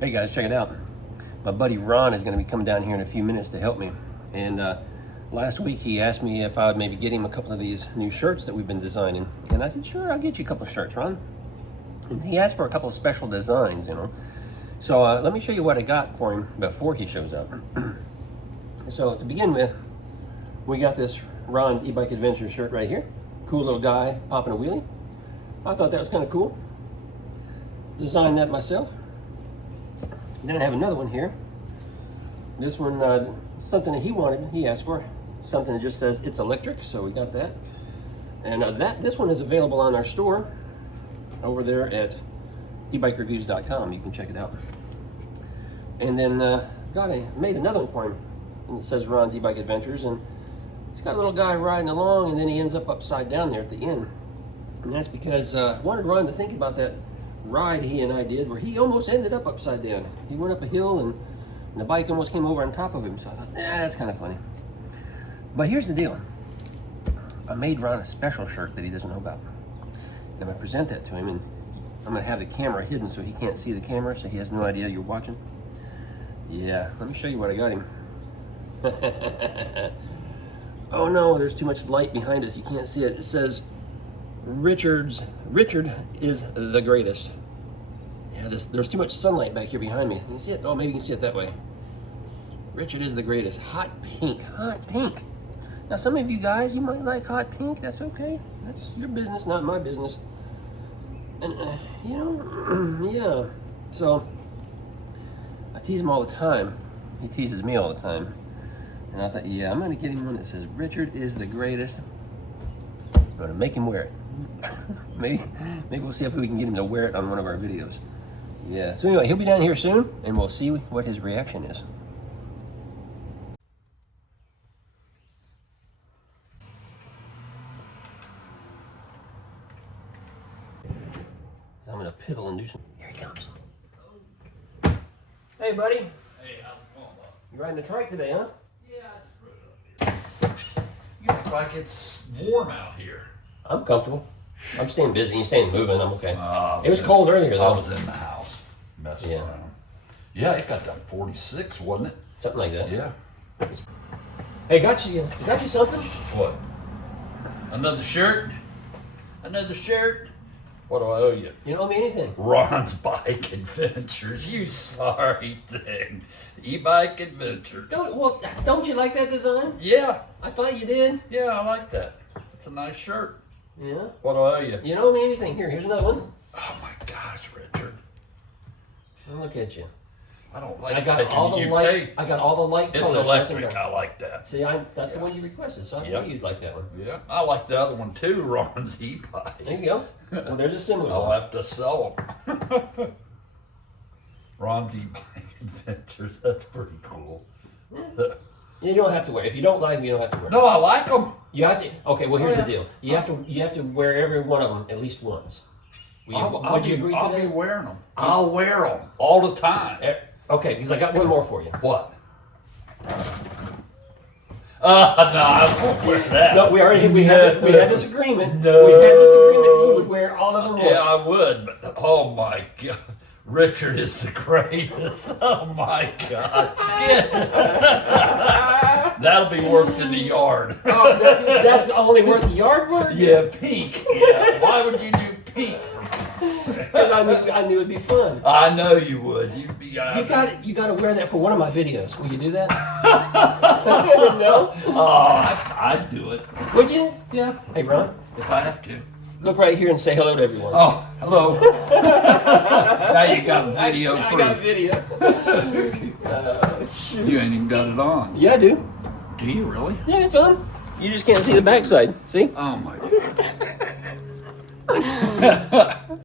Hey guys, check it out. My buddy Ron is going to be coming down here in a few minutes to help me. And last week he asked me if I would maybe get him a couple of these new shirts that we've been designing. And I said, sure, I'll get you a couple of shirts, Ron. And he asked for a couple of special designs, you know. So let me show you what I got for him before he shows up. So to begin with, we got this Ron's e-bike adventure shirt right here. Cool little guy popping a wheelie. I thought that was kind of cool. Designed that myself. Then I have another one here. This one, something that he wanted, he asked for. Something that just says it's electric, so we got that. And this one is available on our store over there at ebikeReviews.com. You can check it out. And then made another one for him. And it says Ron's E-Bike Adventures. And it's got a little guy riding along, and then he ends up upside down there at the end. And that's because I wanted Ron to think about that ride he and I did where he almost ended up upside down. He went up a hill and the bike almost came over on top of him. So I thought, that's kind of funny. But here's the deal. I made Ron a special shirt that he doesn't know about. And I'm going to present that to him, and I'm going to have the camera hidden so he can't see the camera, so he has no idea you're watching. Yeah, let me show you what I got him. Oh no, there's too much light behind us. You can't see it. It says, Richard is the greatest. Yeah, there's too much sunlight back here behind me. You see it? Oh, maybe you can see it that way. Richard is the greatest. Hot pink, hot pink. Now, some of you guys, you might like hot pink. That's okay. That's your business, not my business. And, you know, yeah. So, I tease him all the time. He teases me all the time. And I thought, yeah, I'm going to get him one that says, Richard is the greatest. I'm going to make him wear it. maybe we'll see if we can get him to wear it on one of our videos. Yeah, so anyway, he'll be down here soon, and we'll see what his reaction is. I'm going to piddle and do some... Here he comes. Hey, buddy. Hey, how's it going, bud? You riding the trike today, huh? Yeah, I just rode it up here. You look like it's warm out here. I'm comfortable. I'm staying busy. You're staying moving. I'm okay. It was cold earlier, though. I was in the house messing around. Yeah, it got down 46, wasn't it? Something like that. Yeah. Hey, got you something? What? Another shirt? Another shirt? What do I owe you? You don't owe me anything. Ron's Bike Adventures. You sorry thing. E-Bike Adventures. Don't you like that design? Yeah. I thought you did. Yeah, I like that. It's a nice shirt. Yeah. What do I owe you? You don't owe me anything. Here's another one. Oh my gosh, Richard. Look at you. I don't like I got taking all the you light. pay. I got all the light colors. It's electric. I like that. See, that's the one you requested, so I knew you'd like that one. Yeah, I like the other one too, Ron's e-bike. There you go. Well, there's a similar I'll one. have to sell them. Ron's e-bike adventures. That's pretty cool. You don't have to wear. If you don't like them, you don't have to wear. No, I like them. You have to. Okay. Well, here's the deal. You have to wear every one of them at least once. Would you agree to I'll that? be wearing them. I'll wear them all the time. Okay, because I got one more for you. What? No, I won't wear that. No, we had this agreement. No. We had this agreement that you would wear all of them once. Yeah, I would, but oh my God. Richard is the greatest. Oh my God. Yeah. That'll be worked in the yard. Oh, that's only worth the yard work? Yeah, pink. Yeah. Why would you do pink? Because I knew it'd be fun. I know you would. You'd be. You got to wear that for one of my videos. Will you do that? No? Oh, I'd do it. Would you? Yeah. Hey, Ron. If I have to. Look right here and say hello to everyone. Oh, hello. Now you got video proof. I got video. You ain't even got it on. Yeah, I do. Do you really? Yeah, it's on. You just can't see the backside. See? Oh my God.